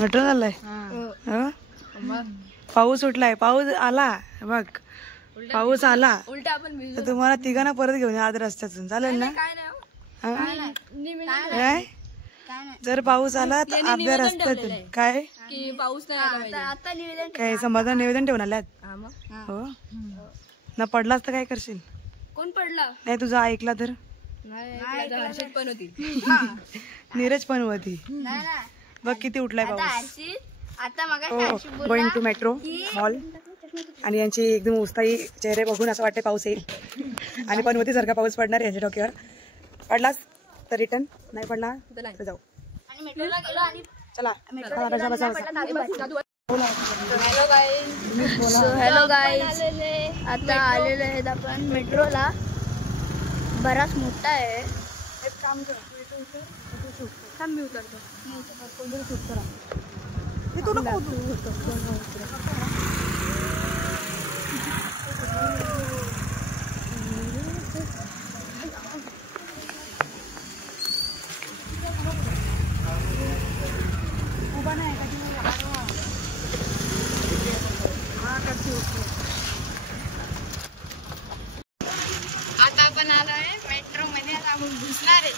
Metro चाललाय. पाऊस उठलाय, पाऊस आला बघ, पाऊस आला तर तुम्हाला तिघांना परत घेऊन या अर्ध्या रस्त्यातून, चालेल ना? काय जर पाऊस आला तर अर्ध्या रस्त्यातून काय पाऊस काय समाधान निवेदन ठेवून आल्यात. हो ना, पडलास तर काय करशील? कोण पडला नाही तुझं ऐकला तर हर्षद पण होती, नीरज पण होती. बघ किती उठलाय पाऊस. Going to metro mall. आणि यांची एकदम उत्साही चेहरे बघून असं वाटतं पाऊस येईल. आणि पण होती सारखा पाऊस पडणार यांच्या डोक्यावर. पडलास तर रिटर्न, नाही पडला तर जाऊ. चला हॅलो गाईज, आता आलेलो आहेत आपण मेट्रोला. बराच मोठा आहे. एक काम कर, थांब मी उतरतो. आता आपण आलो आहे मेट्रो मध्ये. आता आपण घुसणार आहे.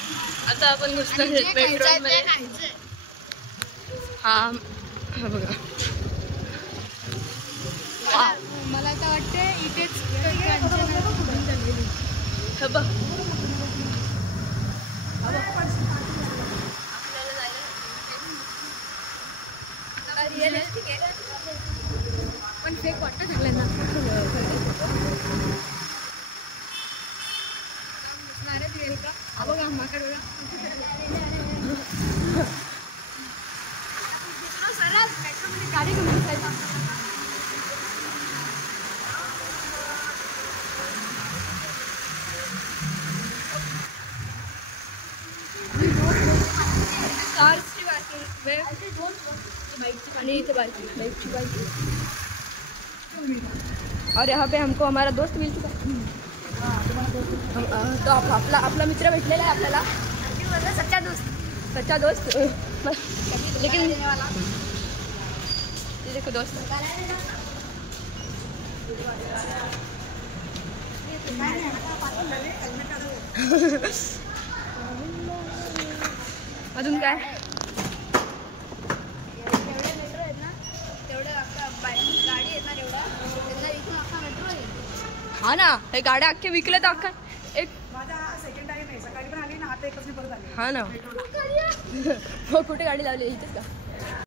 आता आपण घुसणार आहे मेट्रो मध्ये. हा बघा, मला आता वाटते इथेच पण फेक वाटत सगळ्यांना. बघा माकडे बघा, गाडी घेऊन कारची बाइक. और यहाँ पे हमको हमारा दोस्त मिल चुका है. तो आपला मित्र भेटलेला आहे आपल्याला. सच्चा दोस्त लेकिन ये देखो दोस्त. अजून काय? हा ना, हे गाड्या अख्खे विकले तर अख्खा एक सेकंड टाइम आहे. सकाळी पण आली ना, आता एकच मी परत आली. हा ना. हो, कुठे गाडी लावली इथेच का?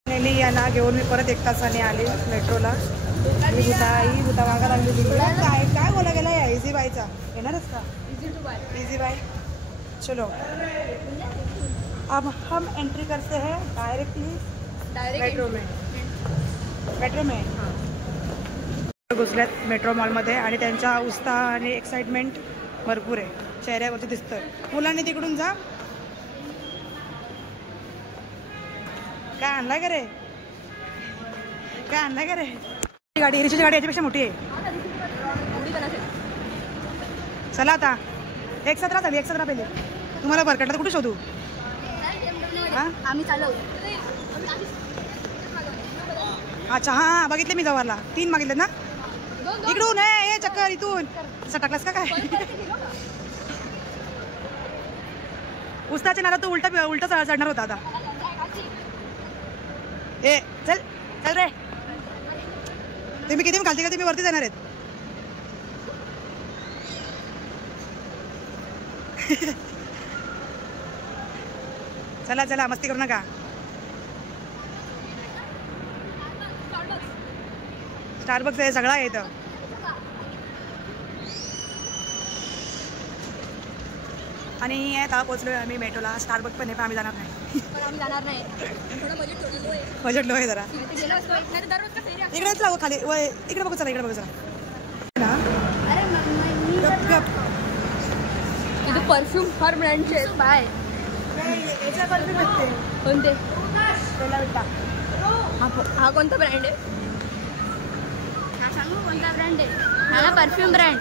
नाही याला घेऊन मी परत 1 तासाने आले मेट्रोला. ही भूता मागा लागली. काय काय बोला गेला या इझी बायचा? येणारच का इझी बाय? चलो अब हम एंट्री करते हैं डायरेक्टली मेट्रो में. घुसल्यात मेट्रो मॉलमध्ये आणि त्यांचा उत्साह आणि एक्साइटमेंट भरपूर आहे चेहऱ्यावरती दिसतं. मुलांनी तिकडून जा. काय आणलाय का रे? काय आणलाय का रे? गाडी रिक्षाची गाडी याच्यापेक्षा मोठी आहे. चला आता 117 झाली. 117 पहिले. तुम्हाला बरकटला कुठे शोधू? आम्ही चालू. अच्छा हा बघितले मी जवळला. 3 मागितले ना इकडून. हे चक्कर इथून असं टाकलास का काय? उस्ताच्या नाला तू उलटा चढणार होता आता. ए चल चल रे. तुम्ही किती खालती का? तुम्ही वरती जाणार आहेत. चला चला मस्ती करू नका. स्टारबक्स आहे सगळा आहे इथं. आणि आता पोहोचलोय आम्ही मेट्रोला. स्टारबक्स पण आहे पण आम्ही जाणार नाही. बजेट लो आहे जरा. इकडेच लागू खाली. इकडे बघू चला. इकडे बघू चला. इथे परफ्यूम फार ब्रँडचे आहेत. बाय परफ्यूम भेटते. कोणते? हा कोणता ब्रँड आहे? सांगू कोणता ब्रँड आहे? हा परफ्यूम ब्रँड.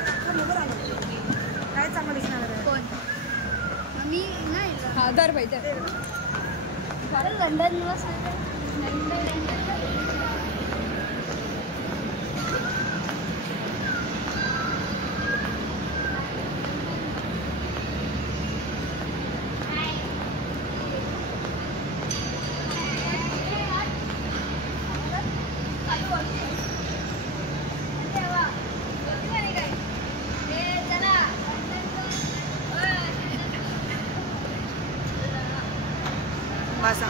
काय चांगलं दिसणार आहे? कोण? मी नाही 1000 पाहिजे. लंडन बसा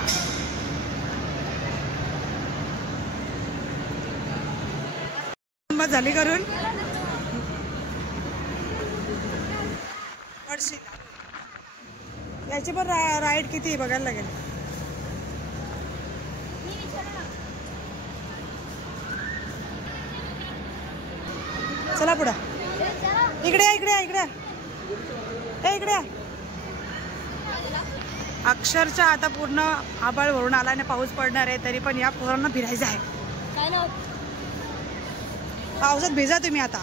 मग झाली करून याची पण राईड किती बघायला लागेल. चला पुढं इकडे इकडे इकडे इकडे. अक्षरशः आता पूर्ण आभाळ भरून आला आणि पाऊस पडणार आहे तरी पण या पोरांना फिरायचं आहे. पावसात भिजा तुम्ही आता.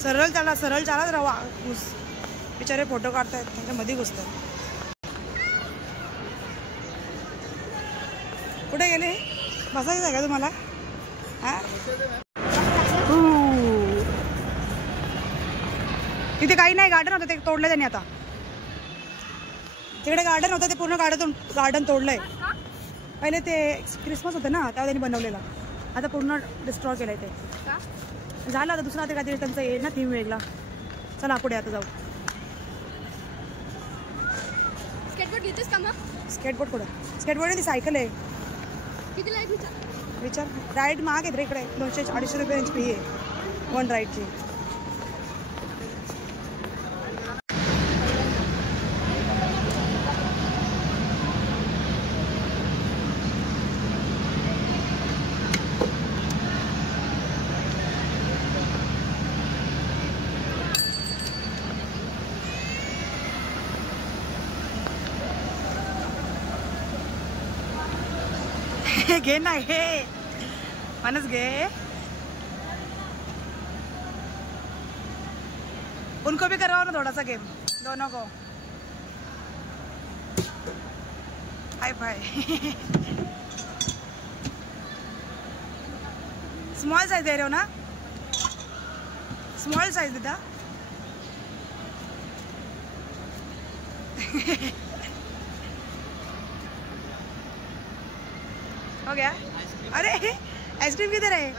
सरळ चालत राहा. बिचारे फोटो काढतायत त्यांच्या मध्ये घुसतात. कुठे गेले? बसायचं आहे का तुम्हाला? तिथे काही नाही, गार्डन होतं ते तोडलंय त्यांनी. आता तिकडे गार्डन होतं ते पूर्ण गार्डन तोडलंय. पहिले ते क्रिसमस होतं ना तेव्हा त्यांनी बनवलेलं, आता पूर्ण डिस्ट्रॉय केलंय ते. झालं आता दुसरा ते काहीतरी त्यांचं येईल ना थीम वेगळा. चला पुढे आता जाऊ. स्केटबोर्ड घेतेस का मग? स्केटबोर्ड कुठं? स्केटबोर्ड ती सायकल आहे. किती लाईट विचार. राईड महाग आहे रे इकडे. 200-250 रुपयांची फी आहे वन राईडची. घे ना हे मानस घे. उनको भी करवाओ ना थोड़ा सा गेम दोनों को. हाय भाई. स्मॉल साइज दे रहे हो ना? स्मॉल साइज देता. हो गया. अरे आइसक्रीम किधर है?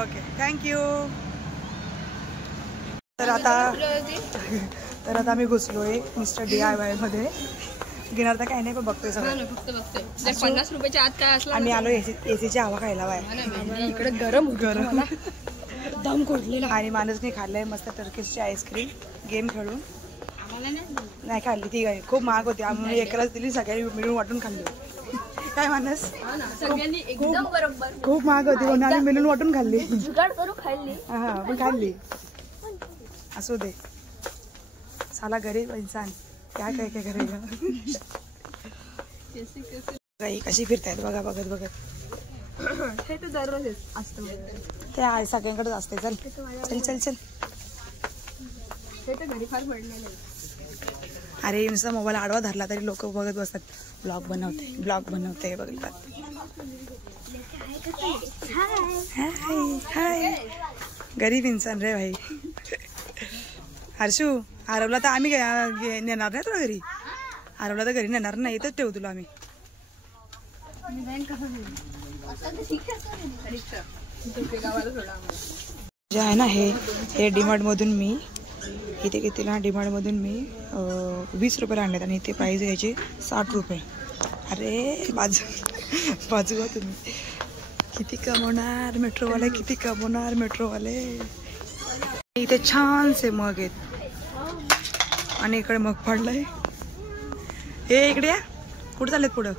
Okay thank you. तर आता आम्ही घुसलोय मिस्टर DIY मध्ये. घेणार तर काही नाही पण बघतोय सगळं. फक्त बघतोय. 50 रुपयाच्या आत काय असलं. आम्ही आलो एसीची हवा खायला बाय. इकडे गरम दम खोडलेला. आणि माणूसने खाल्लंय मस्त टर्किशची आईस्क्रीम गेम खेळून. नाही खाल्ली ती काय खूप महाग होती. आम्ही एकलाच दिली, सगळ्यांनी मिळून वाटून खाल्ली. काय मानस? खूप महाग होती म्हणून आम्ही मिळून वाटून खाल्ली. हा पण खाल्ली. असू दे. साला गरीब इंसान क्या काय काय करेगा. कशी फिरतायत बघा बघत बघत. हे तर दररोज असतं. ते आहे सगळ्यांकडेच असते. चल चल चल चल. हे तर घरी फार पडलेलं आहे. अरे नुसता मोबाईल आडवा धरला तरी लोक बघत बसतात. ब्लॉग बनवते बघतात. हाय गरीब इंसान रे भाई. हर्षू हरवला तर आम्ही नेणार नाही तुला घरी. हरवला तर घरी नेणार नाही, इथंच ठेवू तुला आम्ही. जे आहे ना हे डीमार्ट मधून मी इथे कितीला डीमार्ट मधून मी 20 रुपयाला आणलेत आणि इथे प्राईस यायची 60 रुपये. अरे बाजूला तुम्ही किती कमवणार मेट्रोवाले, किती कमवणार मेट्रोवाले. इथे छानसे मग आहेत आणि इकडे मग पडलंय. हे इकडे या. कुठे चाललेत पुढं?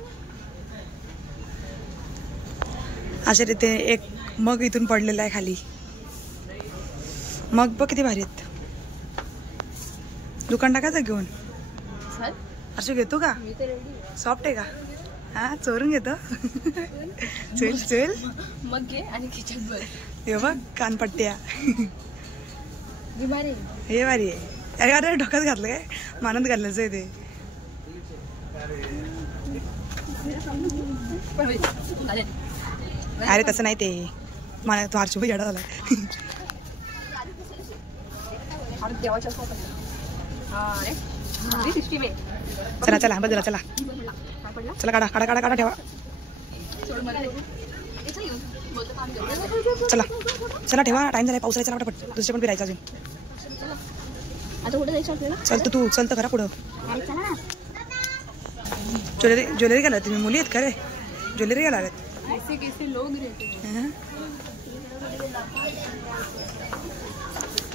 अशा रीते एक मग इथून पडलेला आहे खाली. मग बघ किती भारी आहेत. दुकान टाकायचं घेऊन. अर्शू घेतो का? सॉफ्ट आहे का? हा चोरून घेतो. चल चल मग घे आणि खिचत बस. हे बघ कानपट्ट्या हे भारी आहे. अरे डोक्यात घातलं काय? मानत घालायचं आहे ते. अरे तसं नाही ते मला तो हर्षू येडा झाला. चला चला बदला चला चला काढा काढा काढा काढा ठेवा. चला चला ठेवा टाइम झाला. पाऊस आहे. चला पटापट दुसरे पण फिरायचं अजून. चल तू चल तर खरा पुढं. ज्वेलरी घाला तुम्ही. मुली आहेत का रे? ज्वेलरी घाला.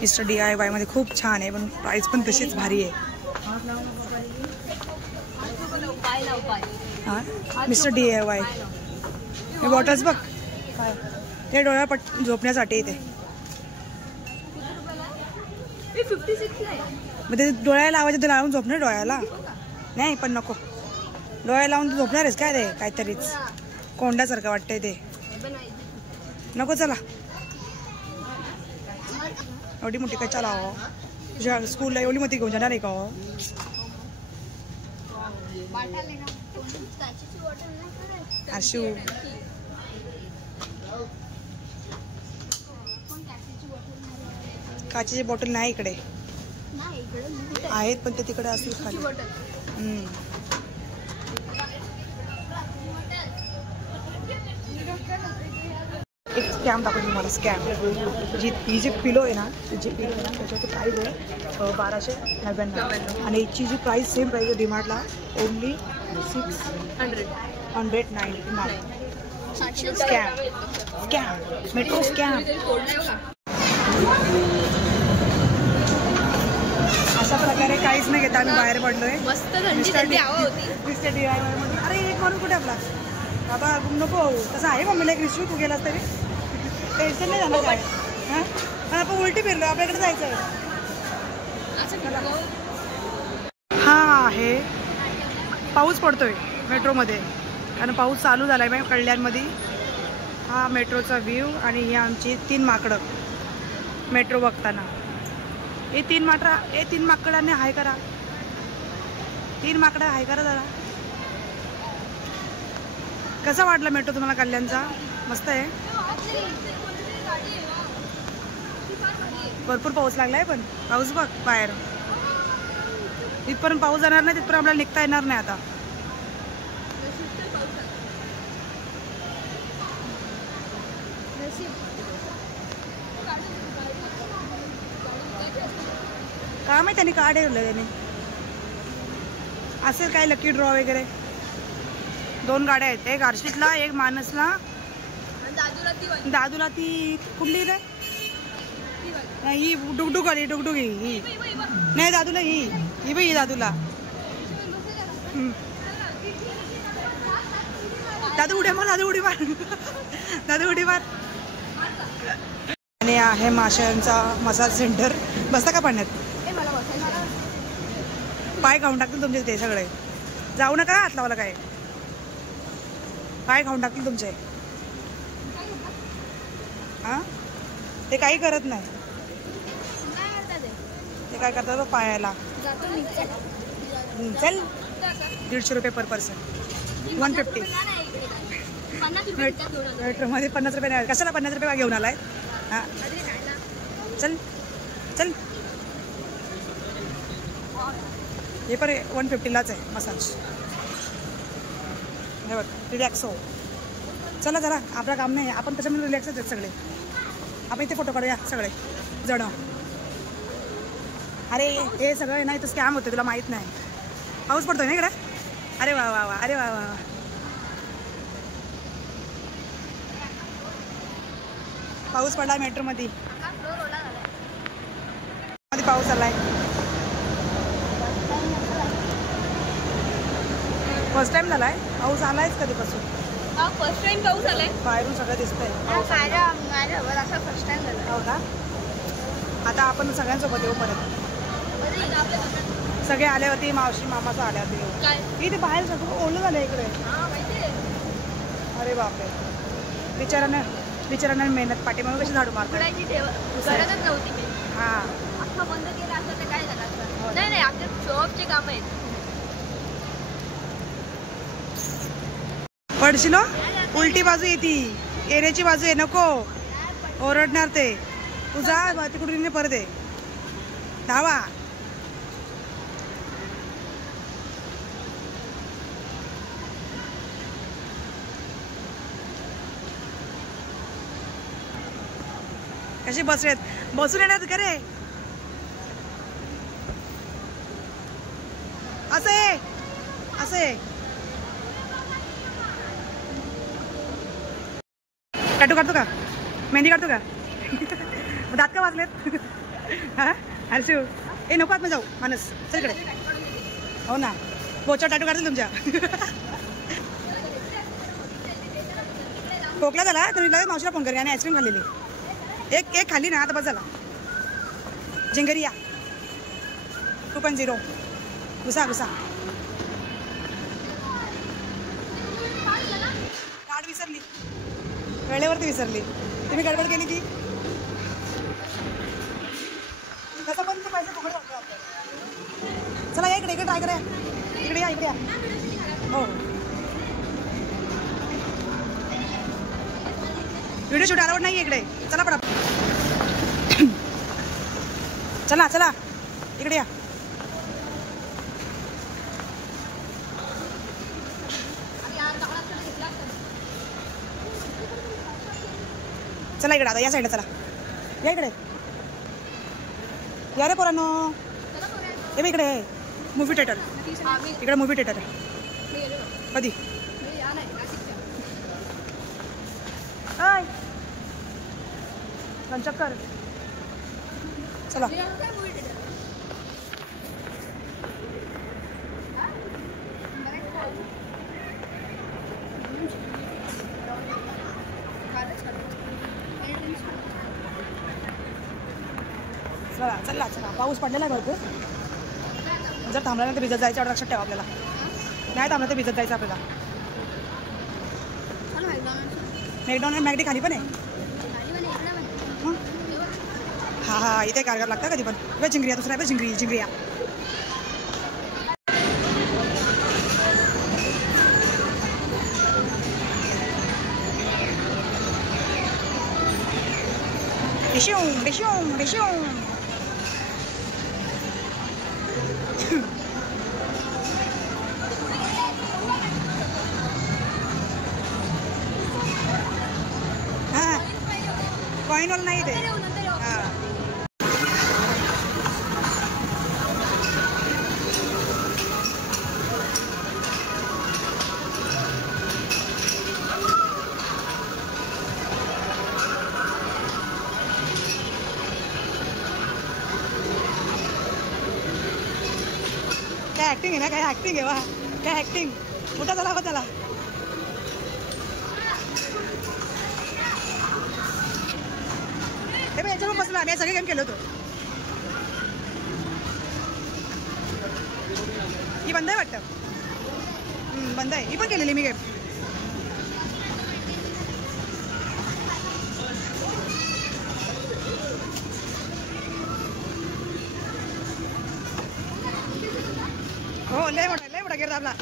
मिस्टर DIY मध्ये खूप छान आहे पण प्राइस पण तशीच भारी आहे. हा मिस्टर DIY हे बॉटल्स बघ काय ते डोळ्या झोपण्यासाठी इथे. मग ते डोळ्याला लावायचं ते लावून झोपणार डोळ्याला नाही पण नको. डोळ्याला लावून तू झोपणार आहेस काय? ते काहीतरीच कोंड्यासारखं वाटतंय ते नको. चला एवढी मोठी कशा लाव? तुझ्या स्कूलला एवढी मोठी घेऊन जाणार आहे का? आशू काचेची बॉटल नाही इकडे आहेत पण ते तिकडे असतील खाली. एक स्कॅम दाखवतो तुम्हाला. स्कॅम ही जी पिलो आहे ना त्याच्यावरती प्राईस आहे 1299 आणि याची जी प्राईस सेम प्राईस आहे डीमार्टला ओनली 699. Scam metro scam. अशा प्रकारे काहीच नाही घेता आम्ही बाहेर पडलोय. मिस्टर DIY मध्ये. अरे एक माणूस कुठे आपला बाबा नको तसं आहे मम्मीला एक रिश्यू. तू गेलास तरी टेन्शन नाही झालं काय? हां आपण उलटी फिरलो. आपल्याकडे जायचं आहे. हा आहे पाऊस पडतोय मेट्रोमध्ये कारण पाऊस चालू झाला आहे कल्याणमध्ये. हा मेट्रोचा व्ह्यू आणि ही आमची 3 माकडं मेट्रो बघताना. हे 3 माकडांनी हाय करा. 3 माकडं हाय करा जरा. कसा वाटला मेट्रो तुम्हाला कल्याणचा? मस्त आहे. भरपूर पाऊस लागलाय पण पाऊस बघ बाहेर. तिथपर्यंत पाऊस जाणार नाही तिथपर्यंत आपल्याला निघता येणार नाही आता. काय माहिती त्यांनी का ठेवलं त्याने असेल काय लकी ड्रॉ वगैरे. 2 गाड्या आहेत. एक हर्षितला एक मानसला. दादूला ती कुठली रे? ही डुगडुग आली. डुगडुग ही नाही दादूला ही बाई दादूला. दादू उडी मार. दादू उडी मार. दादू उडी मार. आणि आहे माशांचा मसाज सेंटर. बसता का पाण्यात? पाय खाऊन टाकतील तुमचे ते सगळे. जाऊ नका हात लावायला. काय पाय खाऊन टाकतील तुमचे. हा ते काही करत नाही. ते काय करतात पायाला. चल 150 रुपये पर पर्सन. 150 मेट्रोमध्ये 50 रुपये नाही. कशाला 50 रुपये घेऊन आलाय? हां चल चल. हे पण 150लाच आहे मसाज. हे बघ रिलॅक्स हो. चला जरा आपलं काम नाही. आपण त्याच्यामध्ये रिलॅक्सच आहेत सगळे. आपण इथे फोटो काढूया सगळे जण. अरे हे सगळं नाही तर स्कॅम होते तुला माहीत नाही. पाऊस पडतोय ना इकडे. अरे वा वा वा. अरे वा वा. पाऊस पडला मेट्रोमध्ये. पाऊस आलाय. फर्स्ट टाइम झालाय पाऊस. आलायच कधीपासून? फर्स्ट टाइम पाऊस आलाय. बाहेरून सगळं दिसतंय. फर्स्ट टाइम झाला. हो का? आता आपण सगळ्यांसोबत येऊ परत. सगळे आले होते, मावशी मामाचं आले होते. इथे बाहेर सगळं ओलं झालं इकडे. अरे बापरे, बिचारांना मेहनत पाठीमागे कशी झाडू मारतात. गरजच नव्हती मी. हा अख्खा बंद केला असं तर काय झालं असतं. नाही आपल्या शॉपचे काम आहेत. पडशील उलटी बाजू येते, येण्याची बाजू आहे, नको ओरडणार ते. तुझा तिकडून परत आहे, धावा. कसे बसलेत, बसून येणार का रे? असं आहे, असं आहे. टॅटू काढतो का, मेहंदी काढतो का? दात का वाजलेत? हा हर्षू, ए नको आत जाऊ मानस, चल इकडे. हो ना, बोचा टॅटू काढतील तुमच्या. खोकला झाला तर मावशीला फोन कर आणि आईस्क्रीम खाल्लेली. एक खाल्ली ना, आता बस झाला. जिंगरिया 2.0 घुसा घुसा. कार्ड विसरली, वेळेवरती विसरली. तुम्ही गडबड केली ती कसं पण ते पैसे फुकट वाटतो आपल्याला. चला या इकडे, इकडे ट्राय करा, इकडे या, इकडे या. हो व्हिडिओ शूट अलाउड नाही इकडे. चला पडा, चला चला इकडे या. चला इकडे, आता या साईडला चला, या इकडे या रे पोरांनो. हे इकडे मूवी थिएटर, इकडे मूवी थिएटर कधी. चक्कर चला. चला चला चला, पाऊस पडलेला आहे भरपूर. जर थांबला नाही तर भिजत जायचं, एवढं लक्षात ठेवा आपल्याला. नाही थांबलं तर भिजत जायचं आपल्याला. मॅकडॉनल्ड मॅगडी खाली पण आहे. हा हा, इथे कारगर लागतं कधी पण. वे जिंगरिया, दुसरा आहे जिंगरी, जिंगरिया. डिशूम डिशूम डिशूम. हा कॉईनवाला नाही ते. हा काय ऍक्टिंग आहे ना, काय ऍक्टिंग आहे वा, काय ऍक्टिंग. मोठा झाला त्याला. हे पण याच्यावर बसलो आम्ही, सगळे गेम केलो होतो. ही बंद आहे वाटतं, बंद आहे. ही पण केलेली मी गेम. हो लय मोठा गेर दाबला.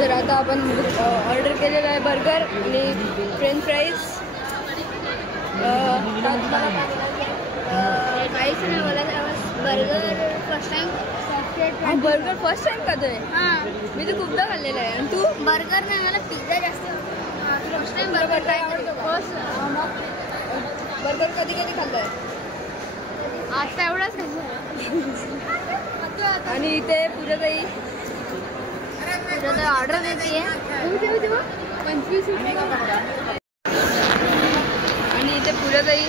तर आता आपण ऑर्डर केलेला आहे बर्गर आणि फ्रेंच फ्राईज. काहीच नाही बोलायचं. बर्गर फर्स्ट टाइम खातोय. हां मी तर खूपदा खाल्लेला आहे. आणि तू? बर्गर नाही, मला पिझ्झा जास्त. फर्स्ट टाइम बर्गर ट्राय करतो. बर्गर कधी कधी खाल्लाय? आता एवढाच खाल्ला. आणि इथे पूजाताई ऑर्डर देते 25 आणि इथे पुऱ्यातही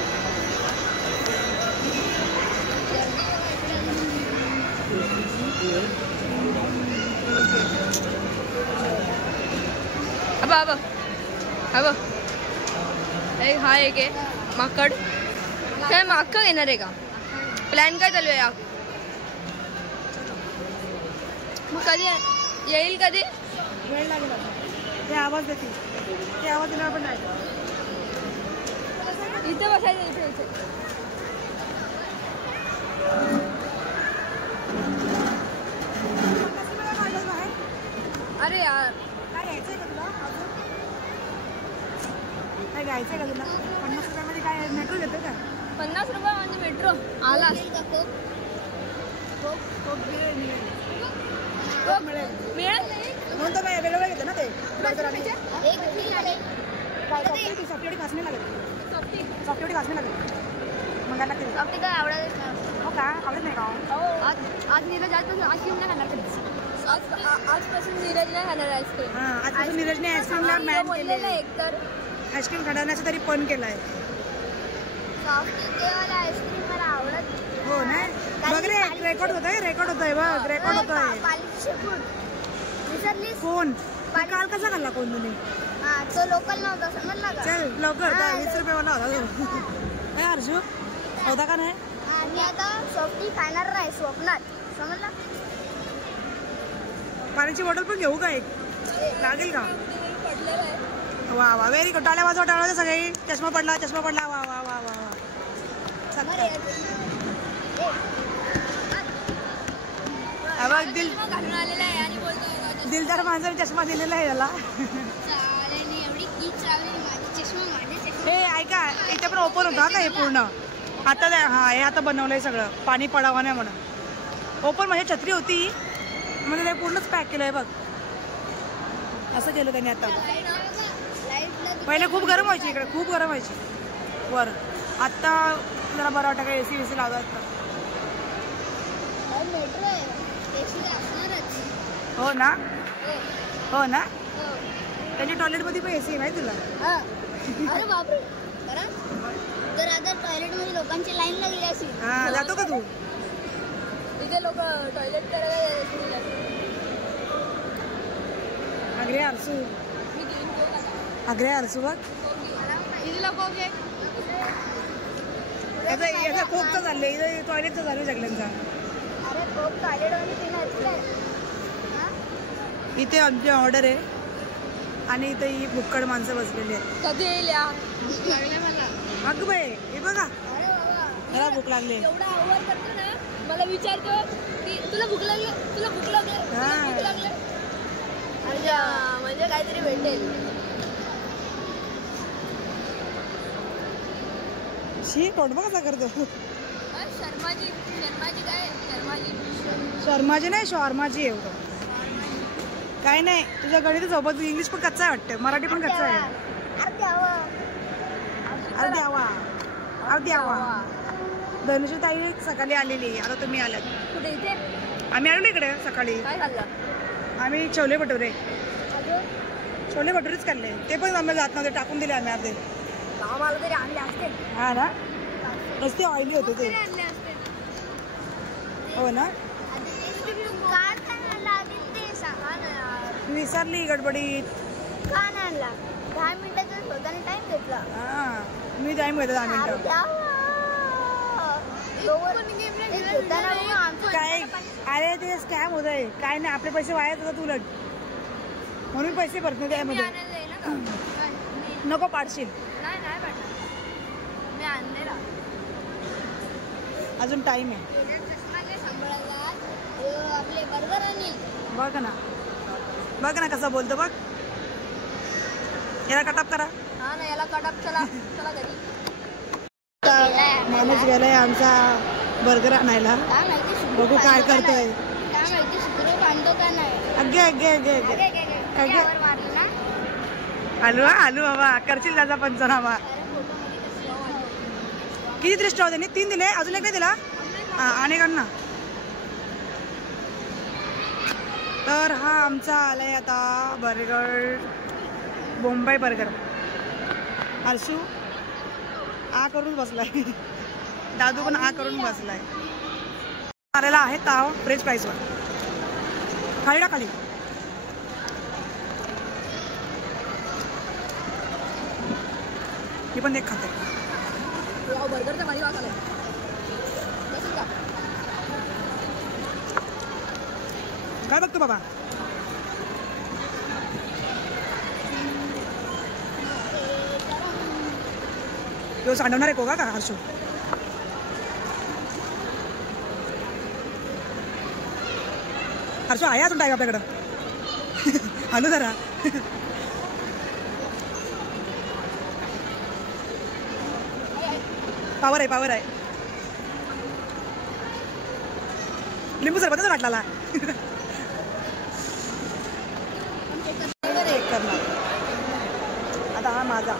हा एक आहे माकड. काय माकड येणार आहे का? प्लॅन काय चालू आहे? मग कधी येईल? कधी वेळ लागेल. ते आवाज देतील. ते आवाज दिला पण नाही. इथे बसायचं. इथे अरे यार काय घ्यायचंय का तुला? काय घ्यायचंय का तुला? 50 रुपयामध्ये काय मेट्रो घेतो का? 50 रुपये म्हणजे मेट्रो आला. मिळेल म्हणून तर वेगवेगळं घेते ना ते. सॉफ्टवेअर घासणे लागेल. सॉफ्टवेअर घासणे लागेल. मग काय आवडत हो का? आवडत नाही का? आज नीरज आज घेऊन नाही खाणार कधीच. आजपासून नीरज नाही खाणार आईस्क्रीम. हां, आजपासून नीरजने आईस्क्रीमला बॅन केलेलं आहे. एक तर आईस्क्रीम खाण्याचं तरी पण केलाय. आईस्क्रीम मला आवडत. हो ना? बघ रे, रेकॉर्ड होतोय बघ. रेकॉर्ड होतोय. कोण? काल कसा खाल्ला कोण तुम्ही? तो लोकल नव्हता समजला का? चल लवकर. 20 रुपयावाला होता तो. काय हर्षू होता का नाही? मी आता सॉफ्टी खाणार नाही स्वप्नात समजला. पाण्याची बॉटल पण घेऊ का? एक लागेल का? वा वा, व्हेरी गुड. टाळ्या वाजवा सगळे. चष्मा पडला. वा वा वा वा वा. बघ दिलदार माणसाने चष्मा दिलेला आहे याला. हे ऐका, इथे पण ओपन होता का हे पूर्ण? आता हे आता बनवलंय सगळं. पाणी पडावं नाही म्हणून. ओपन म्हणजे छत्री होती म्हणजे ते पूर्णच पॅक केलंय बघ. असं केलं त्यांनी आता. पहिले खूप गरम व्हायची इकडे. खूप गरम व्हायची वर. आत्ता जरा बरं वाटतं का? AC लावतात. हो ना? हो ना? त्यांच्या टॉयलेटमध्ये पण AC आहे माहिती तुला? अरे बापरे. तर आता टॉयलेटमध्ये लोकांची लाईन लागली असेल. हा, जातो का तू? इथे लोक टॉयलेट करायला. अग्रे आरसू बघ. याचा खोपचं चाललंय. इथं टॉयलेटचं चालू सगळ्यांचा. अरे खूप टॉयलेटमध्ये पिणार. इथे आमची ऑर्डर आहे आणि इथे ही भुक्कड माणसं बसलेली आहेत. कधी येईल? मला अगं बाई, हे बघा. अरे बाबा मला भूक लागली. एवढा आवाज करतो ना, मला विचारतो की तुला भूक लागली? म्हणजे काहीतरी भेटेल. शी तोंड बघ कसा करतो. शर्माजी नाही, शॉर्माजी एवढं काय नाही. तुझ्या गणित सोबत इंग्लिश पण कच्चा आहे वाटतं. मराठी पण कच्चा आहे. द्यावा. धनुषी ताई सकाळी आलेली. आता तुम्ही आलात. कुठे? इथे आम्ही आलो इकडे सकाळी. काय खाल्लं? आम्ही छोले भटुरेच खाल्ले. ते पण आम्ही जात नव्हते. टाकून दिले आम्ही अर्धे. आम्हाला तरी आणले असते. हा ना? नुसते ऑइली होते ते. हो ना? विसरली गडबडीत. का नाही आणला? 10 मिनिटाचा स्वतःने टाइम घेतला. हा, मी टाइम घेतो 10 मिनिटं. काय? अरे ते स्कॅम होत आहे. काय नाही, आपले पैसे वाया जातात उलट. म्हणून पैसे भरत नाही त्यामध्ये. नको पाडशील. मी आणलेला. अजून टाइम आहे. आपले बर्गर आणि बघ ना कसं बोलतो बघ. याला कटाप करा. हा ना, याला कटाप. चला घरी. माणूस गेलाय आमचा बर्गर आणायला. बघू काय करतोय. आलू बाबा करशील त्याचा पंचनामा. किती तरी स्ट्रॉ त्यांनी 3 दिले. अजून एक नाही दिला. आणि ना तर तर हा आमचा आलाय आता बर्गर, बोंबाई बर्गर. हर्षू आ करून बसलाय, दादू पण आ करून बसलाय. आलेला आहे ताव फ्रेंच फ्राईजवर. खाली ना खाली. मी पण एक खाते. बर्गरचा भारी वास आलाय. काय बघतो बाबा? तो सांडवणार आहे कोगा का हर्षू? हर्षू आहे अजून टाईम आपल्याकडं. हॅलो जरा. पावर आहे, पावर आहे. लिंबू सरबतच वाटला. आता हा माझा.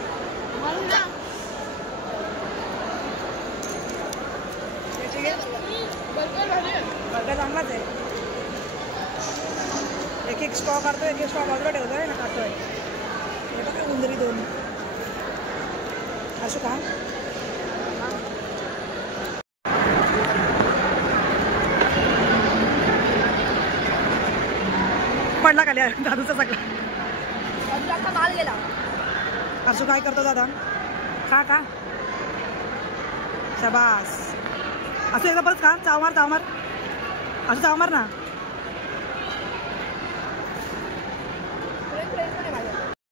बर्गर चांगलाच आहे. एक एक स्टॉ काढतोय, एक एक स्टॉ बाजूला ठेवतोय ना खातोय. हे बघा उंदरी दोन. असं का पडला खाली दादूचा सगळा माल गेला. असं काय करतो दादा? खा का शबास. असं एकदा परत खा. चाव मार, चाव मार. असं चाव मार ना.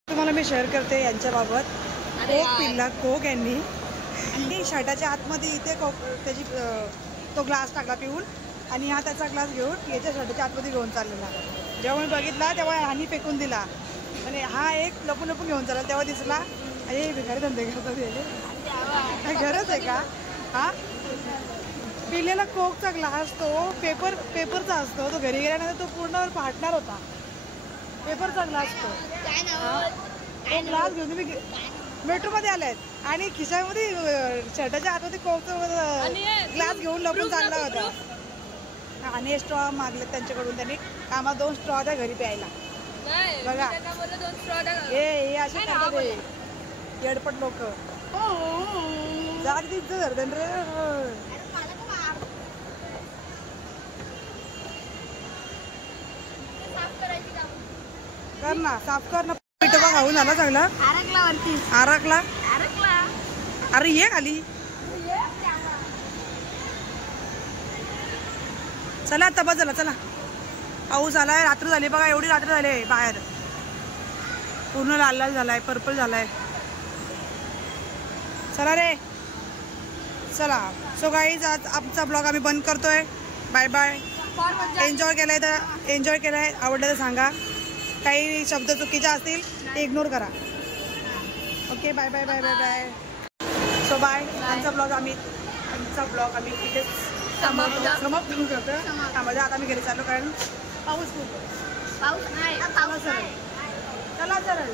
तुम्हाला मी शेअर करते यांच्याबाबत. कोक पिल्ला, कोक यांनी आणि शर्टाच्या आतमध्ये इथे कोक त्याची तो ग्लास टाकला पिऊन आणि हा त्याचा ग्लास घेऊन याच्या शर्टाच्या आतमध्ये घेऊन चाललेला. जेव्हा मी बघितला तेव्हा ह्यानी फेकून दिला आणि हा एक लपून लपून घेऊन चालला. तेव्हा दिसला अरे भिकारी धंदे करतात काय गरज आहे का? हा पिलेला कोकचा ग्लास तो पेपरचा असतो. तो घरी गेल्यानंतर तो पूर्ण फाटणार होता. पेपरचा ग्लास तो ग्लास घेऊन मी मेट्रोमध्ये आलायत आणि खिशामध्ये शर्टाच्या आतमध्ये कोकचा ग्लास घेऊन लपून चालला होता. आणि स्ट्रॉ मागले त्यांच्याकडून. त्यांनी आम्हाला 2 स्ट्रॉ द्या घरी प्यायला. बघा हे असे करतात येडपट लोक. जा तिथं धरदन रे. कर ना, साफ कर ना. पिठोबा खाऊन आला चांगला. आरकला. अरे ये खाली. चला आता बस झाला. चला पाऊस आलाय. रात्र झाली बघा. एवढी रात्र झाली बाहेर. पूर्ण लाल लाल झालाय, पर्पल झालाय. चला रे चला. सो गाईज आज आमचा ब्लॉग आम्ही बंद करतोय. Bye bye. एन्जॉय केलाय तर एन्जॉय केलाय. आवडलं तर सांगा. काही शब्द चुकीचे असतील ते इग्नोर करा. Okay bye bye bye bye bye. So bye. आमचा ब्लॉग आम्ही इथेच समाप्त करतो. माझ्या आता मी घरी चाललो कारण पाऊस खूप. चला सरळ.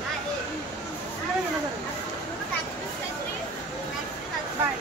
बाय.